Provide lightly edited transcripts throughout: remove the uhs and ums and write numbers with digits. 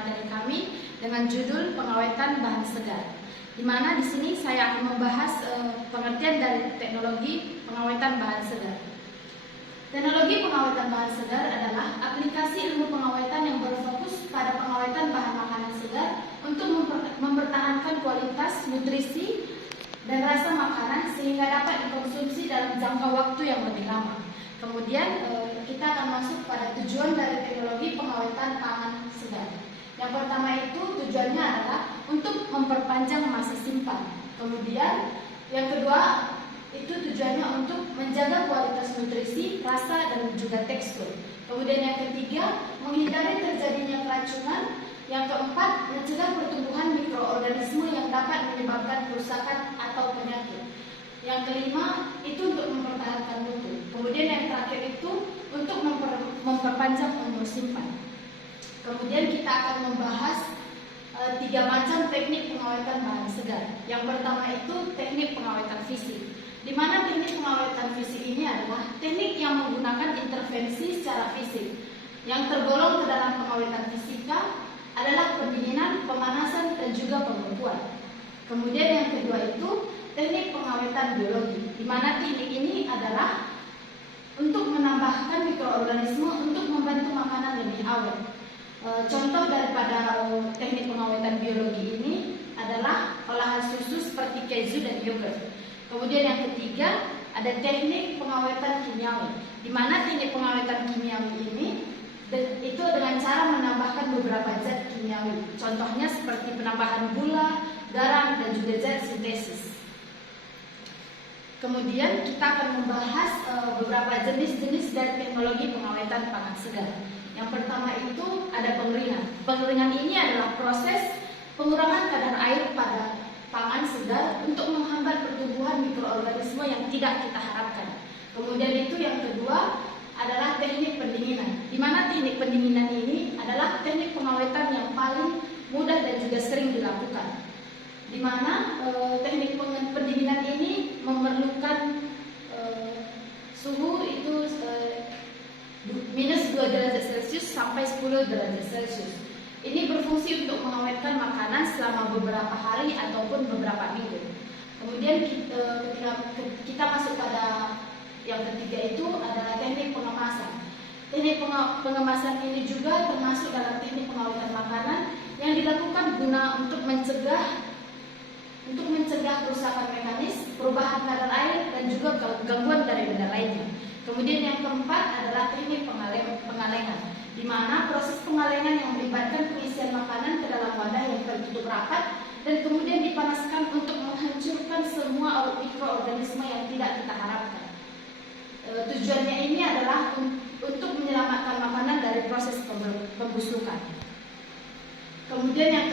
materi kami dengan judul pengawetan bahan segar. Di mana di sini saya akan membahas pengertian dari teknologi pengawetan bahan segar. Teknologi pengawetan bahan segar adalah aplikasi ilmu pengawetan yang berfokus pada pengawetan bahan makanan segar untuk mempertahankan kualitas, nutrisi, dan rasa makanan sehingga dapat dikonsumsi dalam jangka waktu yang lebih lama. Kemudian kita akan masuk pada tujuan dari teknologi pengawetan pangan segar. Yang pertama itu tujuannya adalah untuk memperpanjang masa simpan. Kemudian yang kedua itu tujuannya untuk menjaga kualitas nutrisi, rasa, dan juga tekstur. Kemudian yang ketiga menghindari terjadinya keracunan. Yang keempat mencegah pertumbuhan mikroorganisme yang dapat menyebabkan kerusakan atau penyakit. Yang kelima itu untuk mempertahankan mutu. Kemudian yang terakhir itu untuk memperpanjang umur simpan. Kemudian kita akan membahas 3 macam teknik pengawetan bahan segar. Yang pertama itu teknik pengawetan fisik. Di mana teknik pengawetan fisik ini adalah teknik yang menggunakan intervensi secara fisik. Yang tergolong ke dalam pengawetan fisika adalah pendinginan, pemanasan, dan juga pembekuan. Kemudian yang kedua itu teknik pengawetan biologi, di mana teknik ini adalah untuk menambahkan mikroorganisme untuk membantu makanan lebih awet. Contoh daripada teknik pengawetan biologi ini adalah olahan susu seperti keju dan yogurt. Kemudian yang ketiga ada teknik pengawetan kimiawi, di mana teknik pengawetan kimiawi ini itu dengan cara menambahkan beberapa zat kimiawi. Contohnya seperti penambahan gula, garam, dan juga zat sintesis. Kemudian kita akan membahas beberapa jenis-jenis dari teknologi pengawetan pangan segar. Yang pertama itu ada pengeringan. Pengeringan ini adalah proses pengurangan kadar air pada pangan segar untuk menghambat pertumbuhan mikroorganisme yang tidak kita harapkan. Kemudian itu yang kedua adalah teknik pendinginan, di mana teknik pendinginan ini adalah teknik pengawetan yang paling mudah dan juga sering dilakukan. Di mana teknik pendinginan ini memerlukan suhu itu minus 2 derajat Celcius sampai 10 derajat Celcius. Ini berfungsi untuk mengawetkan makanan selama beberapa hari ataupun beberapa minggu. Kemudian ketika kita masuk pada yang ketiga itu adalah teknik pengemasan. Teknik pengemasan ini juga termasuk dalam teknik pengawetan makanan yang dilakukan guna untuk mencegah kerusakan mekanis, perubahan kadar air, dan juga gangguan dari benda lainnya. Kemudian yang keempat adalah teknik pengalengan, di mana proses pengalengan yang melibatkan pengisian makanan ke dalam wadah yang tertutup rapat dan kemudian dipanaskan untuk menghancurkan semua mikroorganisme yang tidak kita harapkan. Tujuannya ini adalah untuk menyelamatkan makanan dari proses pembusukan. Kemudian yang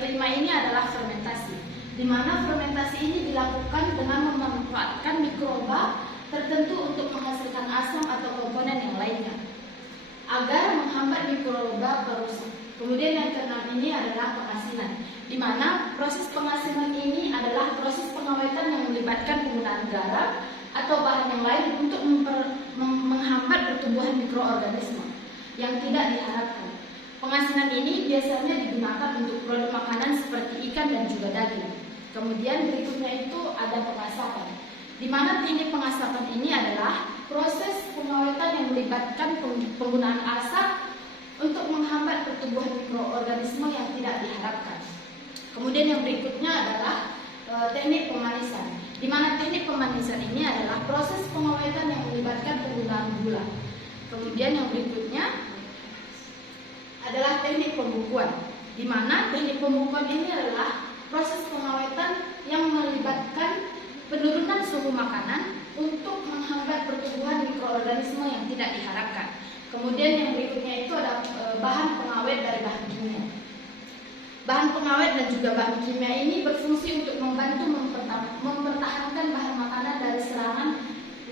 kelima ini adalah fermentasi, di mana fermentasi ini dilakukan dengan memanfaatkan mikroba tertentu untuk menghasilkan asam atau komponen yang lainnya agar menghambat mikroba perusak. Kemudian yang keenam ini adalah pengasinan, di mana proses pengasinan ini adalah proses pengawetan yang melibatkan penggunaan garam atau bahan yang lain untuk menghambat pertumbuhan mikroorganisme yang tidak diharapkan. Pengasinan ini biasanya digunakan untuk produk makanan seperti ikan dan juga daging. Kemudian berikutnya itu ada pengasapan, di mana teknik pengasapan ini adalah proses pengawetan yang melibatkan penggunaan asap untuk menghambat pertumbuhan mikroorganisme yang tidak diharapkan. Kemudian yang berikutnya adalah teknik pemanisan, di mana teknik pemanisan ini adalah proses pengawetan yang melibatkan penggunaan gula. Kemudian yang berikutnya adalah teknik pembukuan, di mana teknik pembukuan ini adalah proses pengawetan yang melibatkan penurunan suhu makanan untuk menghambat pertumbuhan mikroorganisme yang tidak diharapkan. Kemudian yang berikutnya itu ada bahan pengawet dari bahan kimia. Bahan pengawet dan juga bahan kimia ini berfungsi untuk membantu mempertahankan bahan makanan dari serangan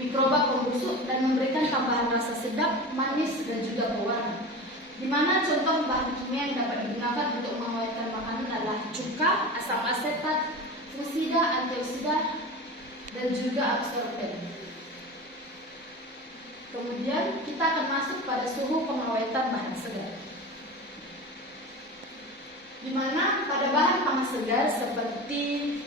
mikroba pembusuk dan memberikan tambahan rasa sedap, manis, dan juga pewarna. Di mana contoh bahan kimia yang dapat digunakan untuk mengawetkan makanan adalah cuka, asam asetat, fusida, antioksida, dan juga absorben. Kemudian kita akan masuk pada suhu pengawetan bahan segar. di mana pada bahan pangan segar seperti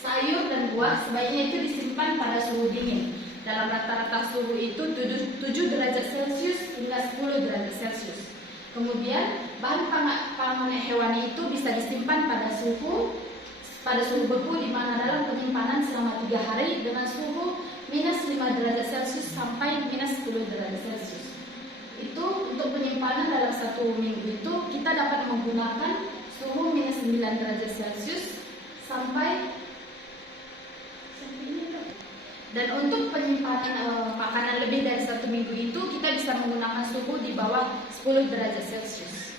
sayur dan buah sebaiknya itu disimpan pada suhu dingin. Dalam rata-rata suhu itu 7 derajat Celcius hingga 10 derajat Celcius. Kemudian bahan pangan hewani itu bisa disimpan pada suhu beku, di mana dalam penyimpanan selama 3 hari dengan suhu minus 5 derajat Celcius sampai minus 10 derajat Celcius. Itu untuk penyimpanan dalam 1 minggu itu kita dapat menggunakan suhu minus 9 derajat Celcius sampai ini. Dan untuk penyimpanan makanan lebih dari 1 minggu itu kita bisa menggunakan suhu di bawah 10 derajat Celcius.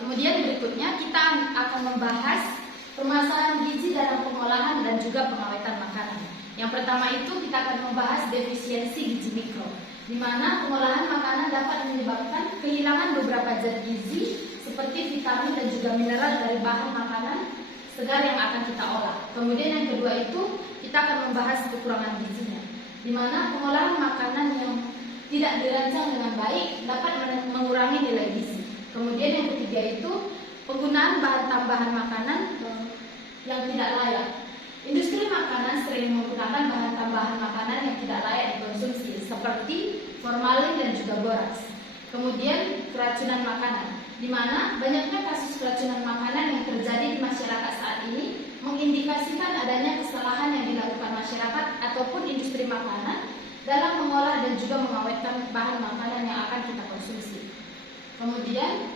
Kemudian berikutnya kita akan membahas permasalahan gizi dalam pengolahan dan juga pengawetan makanan. Yang pertama itu kita akan membahas defisiensi gizi mikro, di mana pengolahan makanan dapat menyebabkan kehilangan beberapa zat gizi seperti vitamin dan juga mineral dari bahan makanan segar yang akan kita olah. Kemudian yang kedua itu kita akan membahas kekurangan gizinya, di mana pengolahan makanan yang tidak dirancang dengan baik dapat mengurangi nilai gizi. Kemudian yang ketiga itu penggunaan bahan tambahan makanan yang tidak layak. Industri makanan sering menggunakan bahan tambahan makanan yang tidak layak dikonsumsi seperti formalin dan juga boraks. Kemudian keracunan makanan, di mana banyaknya kasus keracunan makanan yang terjadi di masyarakat saat ini mengindikasikan adanya kesalahan yang dilakukan masyarakat ataupun industri makanan dalam mengolah dan juga mengawetkan bahan makanan yang akan kita konsumsi. Kemudian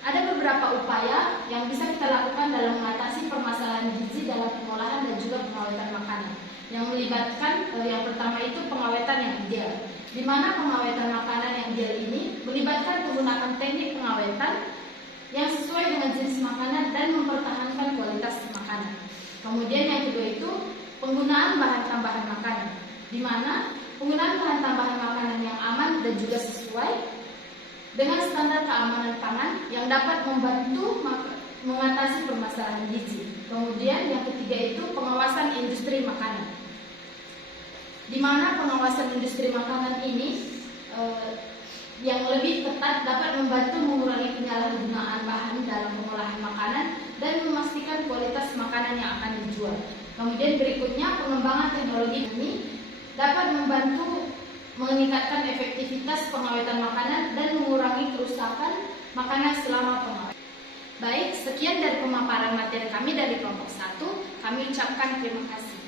ada beberapa upaya yang bisa kita lakukan dalam mengatasi permasalahan gizi dalam pengolahan dan juga pengawetan makanan, yang melibatkan yang pertama itu pengawetan yang ideal, di mana pengawetan makanan yang ideal ini melibatkan penggunaan teknik pengawetan yang sesuai dengan jenis makanan dan mempertahankan kualitas makanan. Kemudian yang kedua itu penggunaan bahan tambahan makanan, di mana penggunaan bahan tambahan makanan yang aman dan juga sesuai dengan standar keamanan pangan yang dapat membantu mengatasi permasalahan gizi. Kemudian yang ketiga itu pengawasan industri makanan, di mana pengawasan industri makanan ini yang lebih ketat dapat membantu mengurangi penyalahgunaan bahan dalam pengolahan makanan dan memastikan kualitas makanan yang akan dijual. Kemudian berikutnya pengembangan teknologi ini dapat membantu meningkatkan efektivitas pengawetan makanan dan mengurangi kerusakan makanan selama pengawetan. Baik, sekian dari pemaparan materi kami dari kelompok 1. Kami ucapkan terima kasih.